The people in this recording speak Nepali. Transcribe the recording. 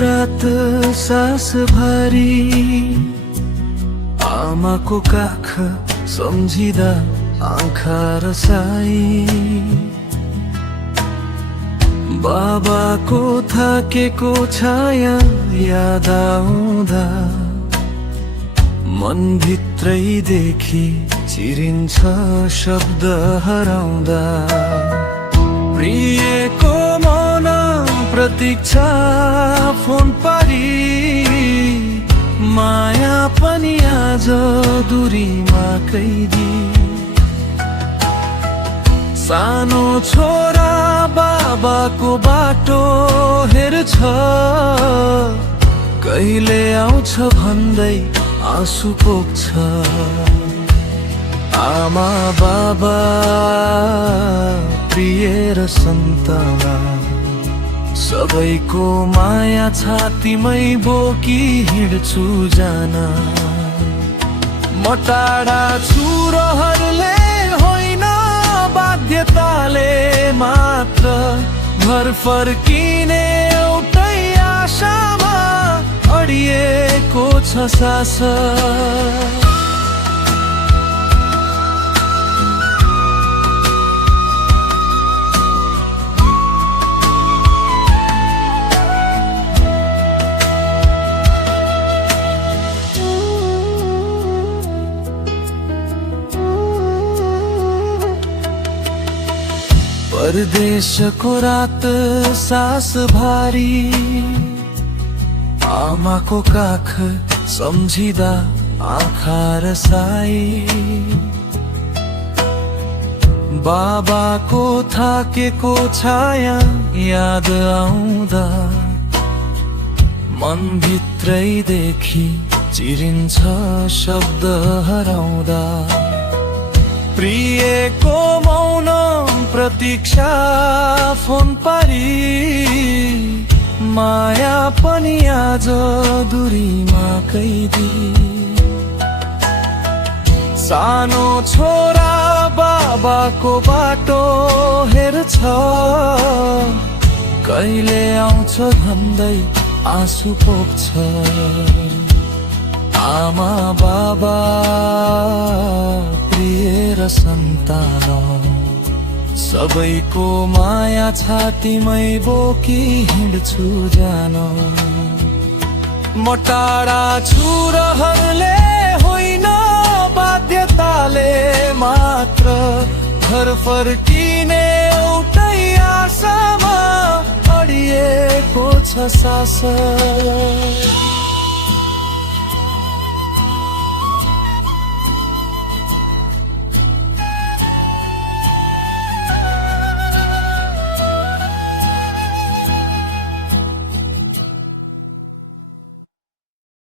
रात सास भारी आमाको काख सम्झिँदा आँखा रसाई, बाबाको थाकेको छाया याद आउँदा मनभित्रैदेखि चिरिन्छ शब्द हराउँदा। प्रियको मौन प्रतीक्षा फोन पारी, माया पनि आज दूरीमा कैदी। सानो छोरा बाबाको बाटो हेर्छ, कहिले आउँछ भन्दै आँसु पोख्छ। आमा बाबा प्रिय र सन्तान सबैको माया छातीमै बोकी हिँड्छु जान। म टाढा छु रहरले होइन बाध्यताले मात्र, घर फर्किने एउटै आशामा अडिएको छ सास। परदेशको रात सास भारी आमाको काख सम्झिँदा आँखा रसाई, बाबाको थाकेको छाया याद आउँदा मनभित्रैदेखि चिरिन्छ शब्द हराउँदा। प्रियको मौन प्रतीक्षा फोन पारी, माया पनि आज दूरीमा कैदी। सानो छोरा बाबाको बाटो हेर्छ, कहिले आउँछ भन्दै आँसु पोख्छ। आमा बाबा प्रिय र सन्तान सबैको माया छातीमै बोकी हिँड्छु जान। म टाढा छु रहरले होइन बाध्यताले मात्र, घर फर्किने एउटै आशामा अडिएको छ सास।